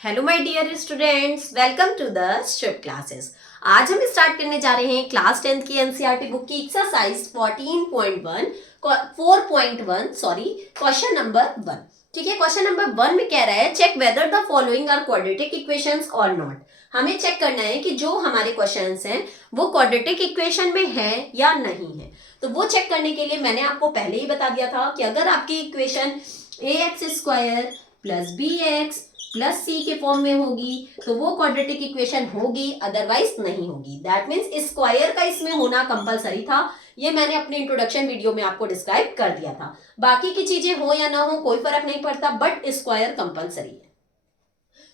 Hello my dear students, welcome to the strip classes. आज हम start करने जा रहे हैं क्लास 10 की एनसीईआरटी बुक की एक्सरसाइज 4.1 सॉरी क्वेश्चन नंबर 1। ठीक है, क्वेश्चन नंबर 1 में कह रहा है check whether the following are quadratic equations और नॉट। हमें चेक करना है कि जो हमारे क्वेश्चंस हैं वो क्वाड्रेटिक इक्वेशन में है या नहीं है। तो वो चेक करने के लिए मैंने आपको पहले ही बता दिया था कि अगर आपकी equation ax² plus bx plus C के फॉर्म में होगी तो वो क्वाड्रेटिक इक्वेशन होगी, अदरवाइज नहीं होगी। दैट मीन्स स्क्वायर का इसमें होना कंपलसरी था। ये मैंने अपने इंट्रोडक्शन वीडियो में आपको डिस्क्राइब कर दिया था। बाकी की चीजें हो या ना हो कोई फर्क नहीं पड़ता, बट स्क्वायर कंपलसरी है।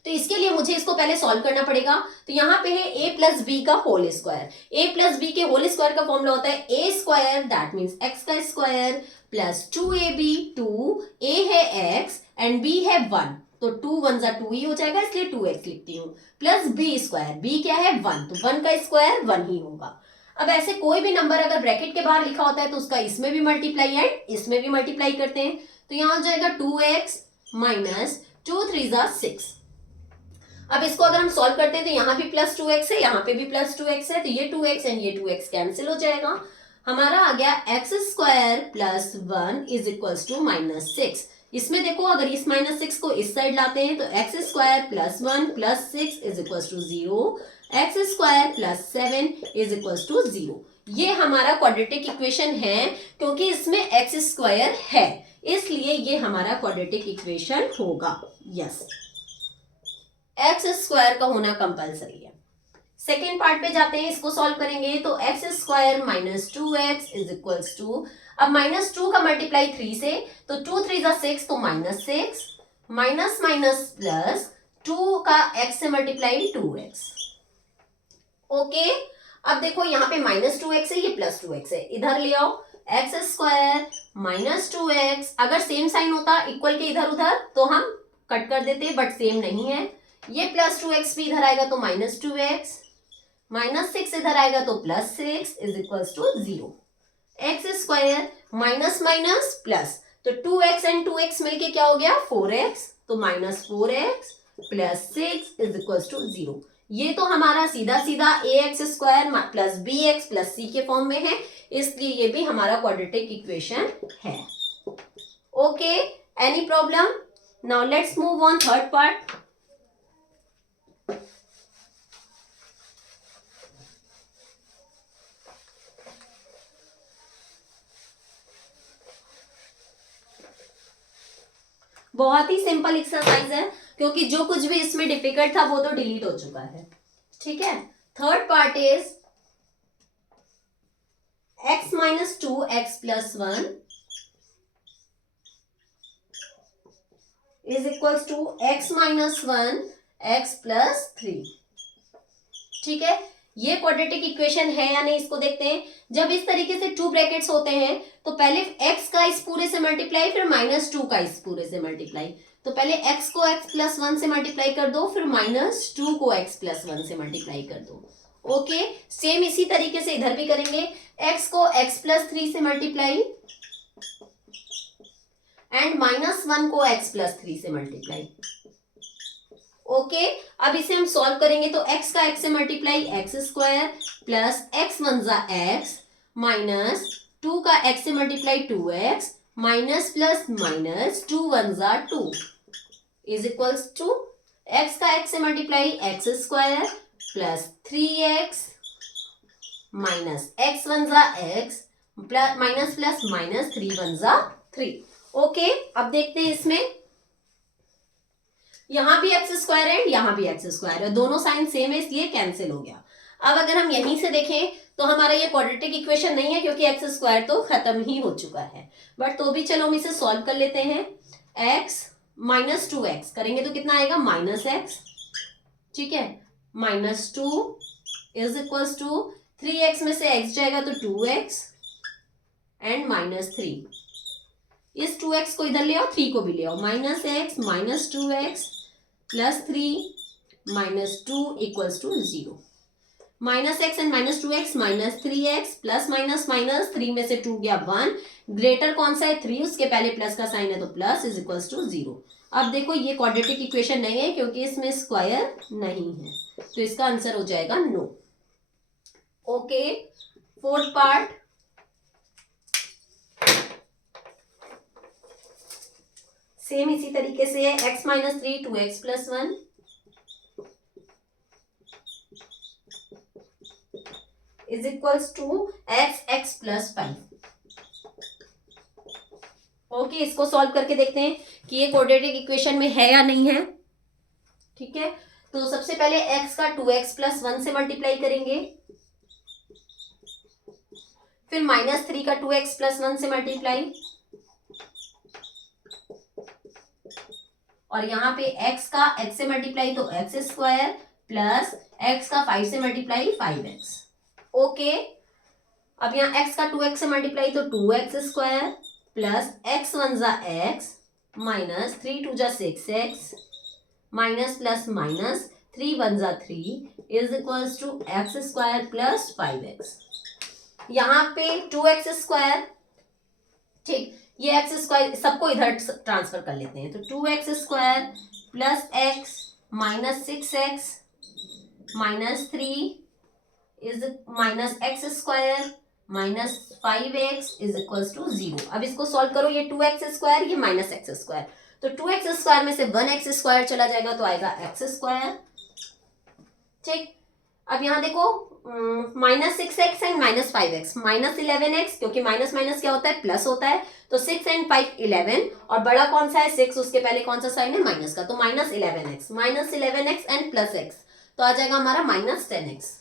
तो इसके लिए मुझे इसको पहले सॉल्व करना पड़ेगा। तो यहाँ पे है a प्लस बी का whole square. a plus b के होल स्क्वायर का फॉर्मूला होता है a square, that means x का स्क्वायर प्लस 2ab, 2 a है x एंड b है 1, तो 2 1 जा 2 ही हो जाएगा, इसलिए 2x लिखती हूँ, प्लस b स्क्वायर, b क्या है 1, तो 1 का स्क्वायर 1 ही होगा। अब ऐसे कोई भी नंबर अगर ब्रैकेट के बाहर लिखा होता है तो उसका इसमें भी मल्टीप्लाई एंड इसमें भी मल्टीप्लाई करते हैं। तो यहाँ हो जाएगा 2x माइनस 2 3 जा 6। अब इसको अगर हम सॉल्व करते हैं तो यहाँ भी प्लस 2x है, यहाँ पे भी प्लस 2x है, तो ये 2x एंड ये 2x कैंसिल हो जाएगा। हमारा आ गया x square plus 1 is equals to minus 6। इसमें देखो अगर इस माइनस 6 को इस साइड लाते हैं तो x square plus 1 plus 6 is equals to 0, x square plus 7 is equals to 0। ये हमारा क्वाड्रेटिक इक्वेशन है क्योंकि इसमें एक्स स्क्वायर है, इसलिए ये हमारा क्वाड्रेटिक इक्वेशन होगा। यस, एक्स स्क्वायर का होना कंपलसरी है। सेकेंड पार्ट पे जाते हैं, इसको सॉल्व करेंगे तो x square minus 2x is equals to, अब माइनस 2 का मल्टीप्लाई 3 से, तो 2 3 जा 6, तो माइनस 6, माइनस माइनस प्लस 2 का x से मल्टीप्लाई 2x। ओके, अब देखो यहाँ पे माइनस 2x है, ये प्लस 2x है, इधर ले आओ एक्स स्क्वायर माइनस 2x। अगर सेम साइन होता इक्वल के इधर उधर तो हम कट कर देते, बट सेम नहीं है। ये प्लस 2x भी इधर आएगा तो माइनस 2x, माइनस 6 इधर आएगा तो plus 6 is equals to 0। X square minus minus plus, तो 2x एंड 2x मिलके क्या हो गया 4x, तो minus 4x plus 6 is equals to 0। ये तो हमारा सीधा सीधा ax square plus bx plus c के फॉर्म में है, इसलिए ये भी हमारा क्वाड्रेटिक इक्वेशन है। Okay, any problem? Now let's move on third part. बहुत ही सिंपल एक्सरसाइज है क्योंकि जो कुछ भी इसमें डिफिकल्ट था वो तो डिलीट हो चुका है। ठीक है, third part is x minus 2 x plus 1 is equals to x minus 1 x plus 3। ठीक है, ये क्वाड्रेटिक इक्वेशन है या नहीं इसको देखते हैं। जब इस तरीके से 2 ब्रैकेट्स होते हैं तो पहले x का इस पूरे से मल्टीप्लाई, फिर माइनस 2 का इस पूरे से मल्टीप्लाई। तो पहले x को x प्लस 1 से मल्टीप्लाई कर दो, फिर माइनस 2 को x प्लस 1 से मल्टीप्लाई कर दो। ओके, सेम इसी तरीके से इधर भी करेंगे, x को x प्लस 3 से मल्टीप्लाई एंड माइनस 1 को x प्लस 3 से मल्टीप्लाई। ओके, अब इसे हम सॉल्व करेंगे तो x का x से multiply x square plus x 1 जा x माइनस 2 का x से multiply 2x minus plus minus 2 1 जा 2 इज इक्वल्स टू x का x से multiply x square plus 3x minus x 1 जा x plus minus plus minus 3 1 जा 3। Okay, अब देखते हैं इसमें, यहां भी एक्स स्क्वायर है, यहां भी एक्स स्क्वायर है, दोनों साइन सेम है इसलिए कैंसिल हो गया। अब अगर हम यहीं से देखें तो हमारा ये क्वाड्रेटिक इक्वेशन नहीं है क्योंकि एक्स स्क्वायर तो खत्म ही हो चुका है, बट तो भी चलो हम इसे सॉल्व कर लेते हैं। x माइनस 2x करेंगे तो कितना आएगा माइनस x। ठीक है, minus 2 is equals to 3x में से x जाएगा तो 2x एंड माइनस 3, इस 2x को इधर ले आओ, 3 को भी ले आओ, minus x minus 2x plus 3 minus 2 equals to 0। Minus x and minus 2x minus 3x plus minus minus 3 में से 2 गया 1, ग्रेटर कौन सा है 3, उसके पहले प्लस का साइन है तो प्लस इज इक्वल्स टू 0। अब देखो ये क्वाड्रेटिक इक्वेशन नहीं है क्योंकि इसमें स्क्वायर नहीं है, तो इसका आंसर हो जाएगा no. Okay, fourth part, same इसी तरीके से है, x minus 3 2x plus 1 is equals to x plus 5। Okay, इसको सॉल्व करके देखते हैं कि ये क्वाड्रेटिक इक्वेशन में है या नहीं है। ठीक है, तो सबसे पहले x का 2x प्लस 1 से मल्टीप्लाई करेंगे, फिर माइनस 3 का 2x प्लस 1 से मल्टीप्लाई, और यहाँ पे x का x से मल्टीप्लाई तो x स्क्वायर प्लस x का 5 से मल्टीप्लाई 5x। ओके, अब यहाँ x का 2x से मल्टीप्लाई तो 2x square plus x one जा x माइनस 3 टू जा 6x minus plus minus 3 one जा 3 is equals to x square plus 5x। यहाँ पे 2x स्क्वायर, ठीक, ये एक्स स्क्वायर सबको इधर ट्रांसफर कर लेते हैं, तो 2x square plus x minus 6x minus 3 is minus x square minus 5x is equals to 0। अब इसको सॉल्व करो, ये 2x स्क्वायर ये माइनस x स्क्वायर, तो 2x स्क्वायर में से 1x स्क्वायर चला जाएगा तो आएगा x स्क्वायर। ठीक, अब यहाँ देखो minus 6x and minus 5x minus 11x, क्योंकि माइनस माइनस क्या होता है प्लस होता है, तो 6 एंड 5 11, और बड़ा कौन सा है 6, उसके पहले कौन सा साइन है माइनस का, तो minus 11x and plus x, तो आ जाएगा हमारा minus 10x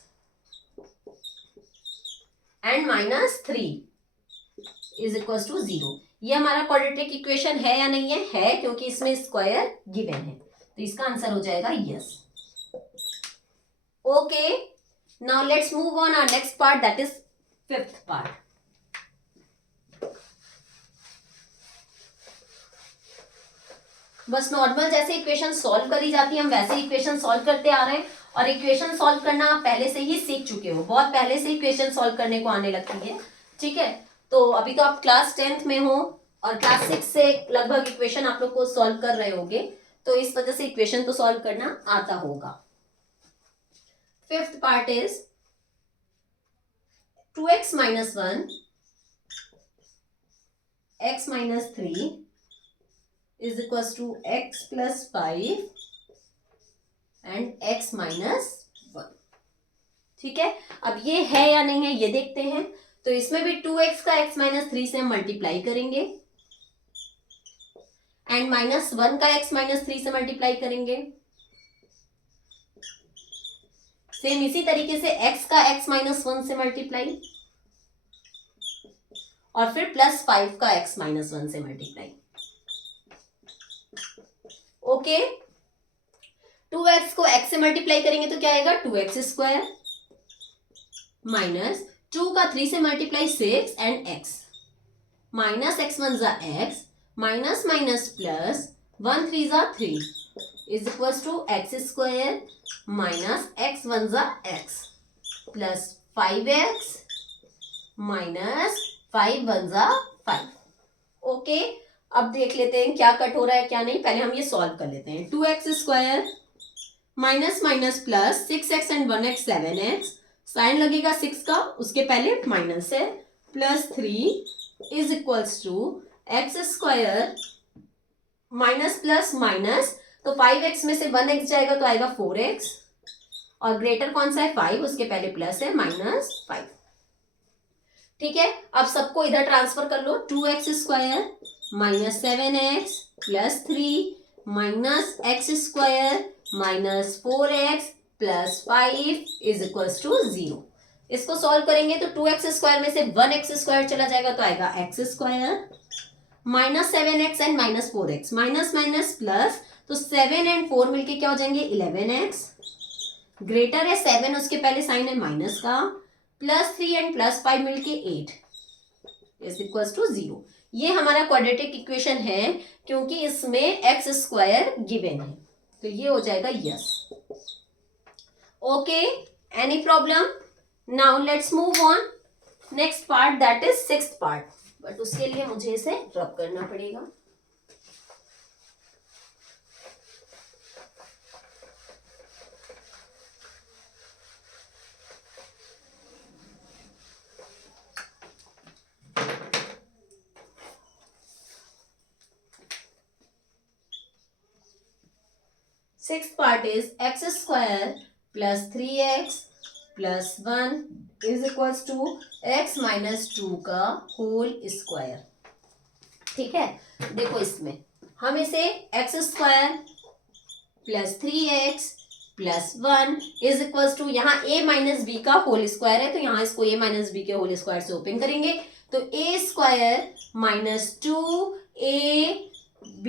and minus 3 is equal to 0। ये हमारा क्वाड्रेटिक इक्वेशन है या नहीं है? है, क्योंकि इसमें स्क्वायर गिवन है, तो इसका आंसर हो जाएगा yes. Okay, now let's move on our next part, that is fifth part. बस नॉर्मल जैसे इक्वेशन सॉल्व करी जाती है हम वैसे इक्वेशन सॉल्व करते आ रहे हैं, और इक्वेशन सॉल्व करना आप पहले से ही सीख चुके हो, बहुत पहले से इक्वेशन सॉल्व करने को आने लगती है। ठीक है, तो अभी तो आप क्लास 10th में हो और क्लास 6 से लगभग इक्वेशन आप लोग को सॉल्व कर रहे होगे, तो इस वजह से इक्वेशन तो सॉल्व करना आता होगा। Fifth part is 2x minus 1 x minus 3 is equals to x plus 5 and x minus 1। ठीक है, अब ये है या नहीं है ये देखते हैं, तो इसमें भी 2x का x minus 3 से हम मल्टीप्लाई करेंगे एंड माइनस 1 का x minus 3 से मल्टीप्लाई करेंगे, सेम इसी तरीके से x का x माइनस 1 से मल्टीप्लाई, और फिर प्लस 5 का x माइनस 1 से मल्टीप्लाई। ओके, 2x को x से मल्टीप्लाई करेंगे तो क्या आएगा 2x स्क्वायर माइनस 2 का 3 से multiply 6 and x minus x one जा x माइनस माइनस प्लस 1 3 जा 3 is equals to x square minus x one जा x plus 5x minus 5 one जा 5। ओके, अब देख लेते हैं क्या कट हो रहा है क्या नहीं, पहले हम ये सॉल्व कर लेते हैं। 2x square minus minus plus 6x and 1x 7x, sign लगेगा 6 का, उसके पहले माइनस है, plus 3 is equals to x square minus plus minus, तो 5x में से 1x जाएगा तो आएगा 4x, और ग्रेटर कौन सा है 5, उसके पहले प्लस है माइनस 5। ठीक है, अब सबको इधर ट्रांसफर कर लो, 2x square minus 7x plus 3 minus x square minus 4x plus 5 is equals to 0। इसको सॉल्व करेंगे तो 2x स्क्वायर में से 1x स्क्वायर चला जाएगा तो आएगा x square minus 7x and minus 4x, minus minus plus, तो 7 एंड 4 मिलके क्या हो जाएंगे 11x, ग्रेटर है 7 उसके पहले साइन है माइनस का, प्लस 3 एंड प्लस 5 मिलके 8 इज इक्वल्स टू 0। ये हमारा क्वाड्रेटिक इक्वेशन है क्योंकि इसमें एक्स स्क्वायर गिवन है, तो ये हो जाएगा yes. Okay, any problem? Now let's move on next part, that is sixth part, but उसके लिए मुझे इसे रब करना पड़ेगा। Sixth part is x square plus 3x plus 1 is equals to x minus 2 का होल स्क्वायर। ठीक है, देखो इसमें हम इसे x square plus 3x plus 1 is equals to, यहाँ a माइनस बी का होल स्क्वायर है तो यहाँ इसको a माइनस बी के होल स्क्वायर से ओपन करेंगे तो a square minus 2ab,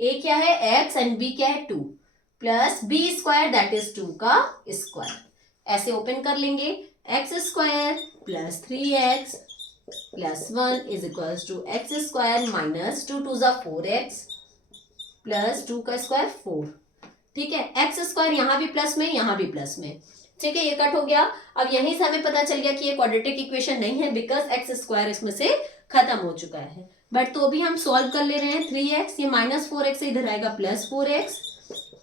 a क्या है x एंड b क्या है 2 plus b square that is 2 का स्क्वायर, ऐसे ओपन कर लेंगे। x square plus 3x plus 1 is equals to x square minus 2 2 जा 4x प्लस 2 का स्क्वायर 4। ठीक है, एक्स स्क्वायर यहाँ भी प्लस में यहाँ भी प्लस में। ठीक है, ये कट हो गया। अब यहीं से हमें पता चल गया कि ये क्वाड्रेटिक इक्वेशन नहीं है बिकॉज एक्स स्क्वायर इसमें से खत्म हो चुका है। बट तो भी हम सॉल्व कर ले रहे हैं। 3x ये माइनस 4x से इधर आएगा प्लस 4x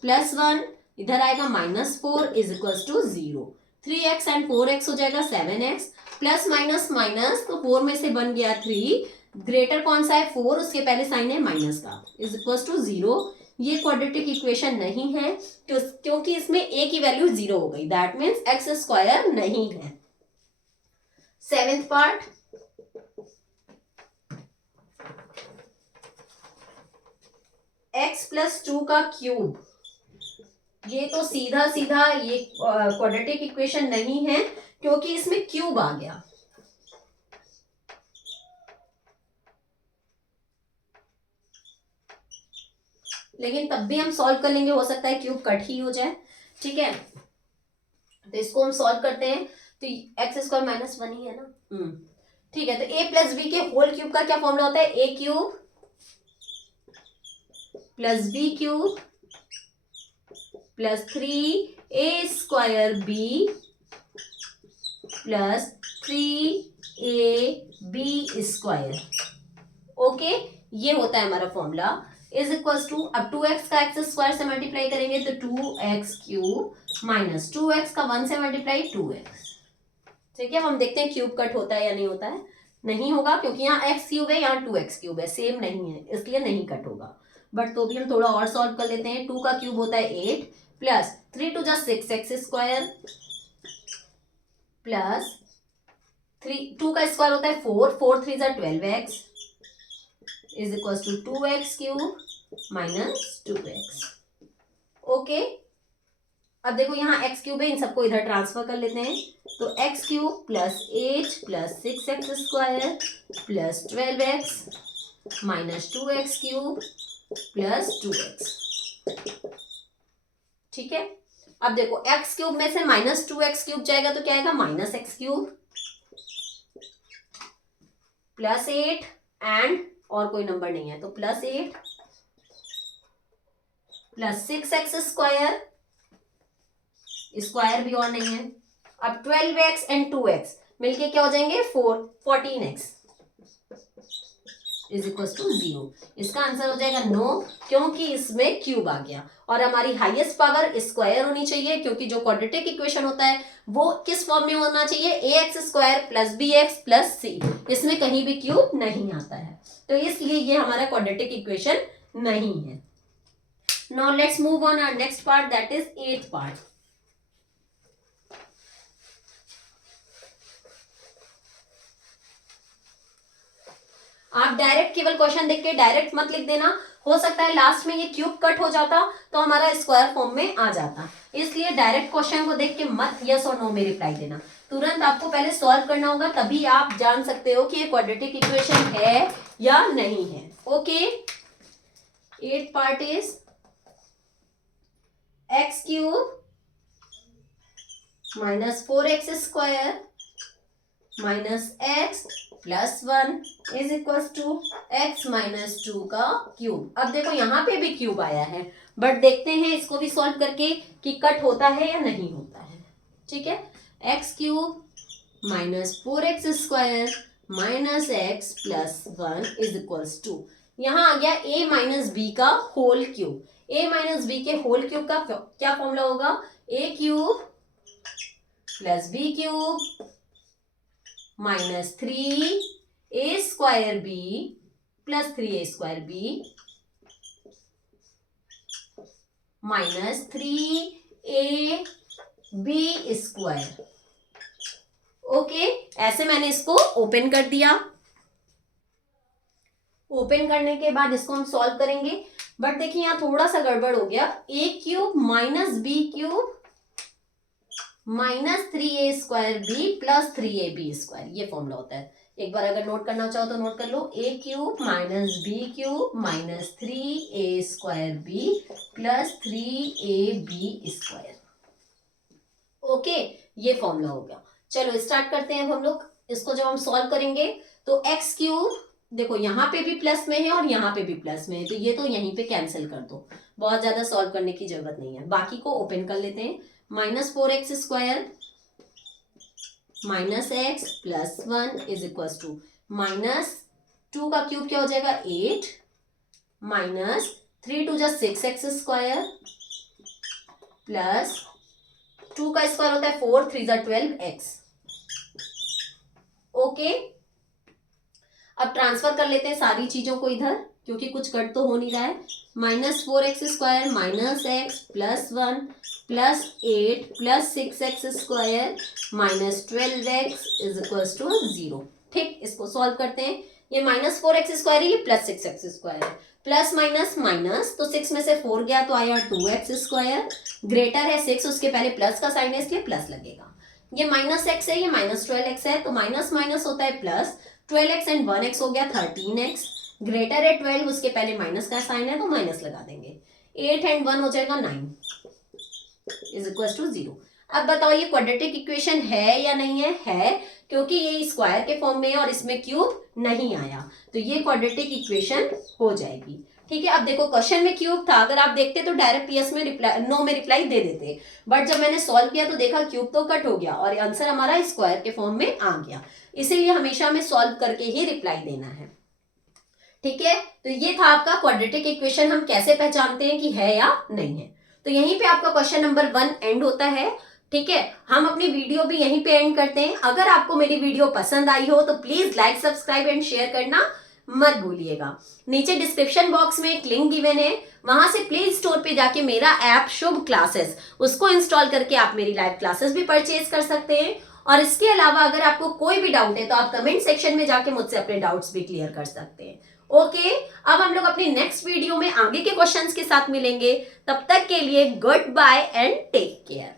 प्लस 1 इधर आएगा minus 4 is equals to 0। 3x and 4x हो जाएगा 7x प्लस माइनस माइनस तो 4 में से बन गया 3, ग्रेटर कौन सा है 4, उसके पहले साइन है माइनस का, इज इक्वल्स टू 0। ये क्वाड्रेटिक इक्वेशन नहीं है क्योंकि इसमें a की वैल्यू 0 हो गई, दैट मीन्स एक्स स्क्वायर नहीं है। सेवेंथ पार्ट, x प्लस 2 का क्यूब, ये तो सीधा सीधा ये क्वाड्रेटिक इक्वेशन नहीं है क्योंकि इसमें क्यूब आ गया। लेकिन तब भी हम सॉल्व कर लेंगे, हो सकता है क्यूब कट ही हो जाए। ठीक है, तो इसको हम सॉल्व करते हैं तो एक्स स्क्वायर माइनस 1 ही है ना। ठीक है, तो a प्लस बी के होल क्यूब का क्या फॉर्मूला होता है, a cube plus b cube plus 3a square b plus 3ab square. Okay, ये होता है हमारा फॉर्मूला। इज इक्वल्स टू, अब 2x का एक्स स्क्वायर से मल्टीप्लाई करेंगे तो 2x क्यूब माइनस 2x का 1 से मल्टीप्लाई 2x। ठीक है, अब हम देखते हैं क्यूब कट होता है या नहीं होता है। नहीं होगा क्योंकि यहाँ x क्यूब है यहाँ 2x क्यूब है, सेम नहीं है इसलिए नहीं कट होगा। बट तो भी हम थोड़ा और सॉल्व कर लेते हैं। 2 का क्यूब होता है 8 प्लस 3 2 जा 6x स्क्वायर प्लस 2 का स्क्वायर होता है 4 4 3 जा 12x is equal to 2x cube minus 2x। Okay, अब देखो यहाँ x क्यूब है, इन सबको इधर ट्रांसफर कर लेते हैं तो x cube plus 8 plus 6x square plus 12x minus 2x cube plus 2x। ठीक है, अब देखो x क्यूब में से माइनस 2x क्यूब जाएगा तो क्या आएगा minus x cube plus 8 and और कोई नंबर नहीं है तो plus 8 plus 6x square, square भी और नहीं है। अब 12x एंड 2x मिलके क्या हो जाएंगे 14x इज इक्वल टू 0। इसका आंसर हो जाएगा नो क्योंकि इसमें क्यूब आ गया और हमारी हाईएस्ट पावर स्क्वायर होनी चाहिए क्योंकि जो क्वाड्रेटिक इक्वेशन होता है वो किस फॉर्म में होना चाहिए, ax square plus bx plus c, इसमें कहीं भी क्यूब नहीं आता है तो इसलिए ये हमारा क्वाड्रेटिक इक्वेशन नहीं है। Now let's move on our next part that is 8th part. आप डायरेक्ट केवल क्वेश्चन देख के डायरेक्ट मत लिख देना, हो सकता है लास्ट में ये क्यूब कट हो जाता तो हमारा स्क्वायर फॉर्म में आ जाता, इसलिए डायरेक्ट क्वेश्चन को देख के मत यस और नो में रिप्लाई देना, तुरंत आपको पहले सॉल्व करना होगा तभी आप जान सकते हो कि ये क्वाड्रेटिक इक्वेशन है या नहीं है। Okay, 8th part is x cube minus 4x square minus x plus 1 is equal to x minus 2 का क्यूब। अब देखो यहाँ पे भी क्यूब आया है बट देखते हैं इसको भी सॉल्व करके कि कट होता है या नहीं होता है। ठीक है, x cube minus 4x square minus x plus 1 is equal to, यहाँ आ गया a माइनस बी का whole cube. a minus b के होल क्यूब का क्या फॉर्मूला होगा, a cube plus b cube minus 3a square b plus 3a square b minus 3ab²। Okay, ऐसे मैंने इसको ओपन कर दिया। ओपन करने के बाद इसको हम सॉल्व करेंगे, बट देखिए यहाँ थोड़ा सा गड़बड़ हो गया। a³ minus b³ minus 3a² plus 3ab², ये फॉर्मूला होता है। एक बार अगर नोट करना चाहो तो नोट कर लो, a³ minus b³ minus 3a² plus 3ab²। Okay, ये फॉर्मूला हो गया। चलो स्टार्ट करते हैं अब हम लोग इसको। जब हम सॉल्व करेंगे तो x³ देखो यहाँ पे भी प्लस में है और यहाँ पे भी प्लस में है, तो ये तो यहीं पे कैंसिल कर दो, बहुत ज्यादा सॉल्व करने की जरूरत नहीं है। बाकी को ओपन कर लेते हैं। Minus 4x² minus x plus 1 is equal to minus 2 का क्यूब क्या हो जाएगा 8 माइनस 3 2 जा 6x² प्लस 2 का स्क्वायर होता है 4 3 जा 12x। ओके, अब ट्रांसफर कर लेते हैं सारी चीजों को इधर, क्योंकि कुछ कट तो हो नहीं रहा है। Minus 4x² minus x plus 1 plus 8 plus 6x² minus 12x is equal to 0। ठीक, इसको सॉल्व करते हैं। ये माइनस 4x² है, ये प्लस 6x² है। प्लस माइनस माइनस, तो 6 में से 4 गया तो आया 2x²। ग्रेटर है 6, उसके पहले प्लस का साइन है इसलिए प्लस लगेगा। ये माइनस x है, ये माइनस 12x है, तो माइनस माइनस होता है प्लस। 12x एंड 1x हो गया 13x। ग्रेटर है 12, उसके पहले माइनस का साइन है तो माइनस लगा देंगे। 8 एंड 1 हो जाएगा 9 इज इक्वल टू 0। अब बताओ ये क्वाड्रेटिक इक्वेशन है या नहीं है? है, क्योंकि ये स्क्वायर के फॉर्म में है और इसमें क्यूब नहीं आया, तो ये क्वाड्रेटिक इक्वेशन हो जाएगी। ठीक है, अब देखो क्वेश्चन में क्यूब था, अगर आप देखते तो डायरेक्ट यस में रिप्लाई, नो में रिप्लाई दे देते, बट जब मैंने सॉल्व किया तो देखा क्यूब तो कट हो गया और आंसर हमारा स्क्वायर के फॉर्म में आ गया। इसीलिए हमेशा हमें सॉल्व करके ही रिप्लाई देना है। ठीक है, तो ये था आपका क्वाड्रेटिक इक्वेशन, हम कैसे पहचानते हैं कि है या नहीं है। तो यहीं पे आपका क्वेश्चन नंबर 1 एंड होता है। ठीक है, हम अपनी वीडियो भी यहीं पे एंड करते हैं। अगर आपको मेरी वीडियो पसंद आई हो तो please like subscribe and share करना मत भूलिएगा। नीचे डिस्क्रिप्शन बॉक्स में एक लिंक गिवन है, वहां से प्ले स्टोर पे जाके मेरा ऐप शुभ क्लासेस, उसको इंस्टॉल करके आप मेरी लाइव क्लासेस भी परचेज कर सकते हैं। और इसके अलावा अगर आपको कोई भी डाउट है तो आप कमेंट सेक्शन में जाके मुझसे अपने डाउट्स भी क्लियर कर सकते हैं। ओके, अब हम लोग अपनी नेक्स्ट वीडियो में आगे के क्वेश्चंस के साथ मिलेंगे। तब तक के लिए goodbye and take care.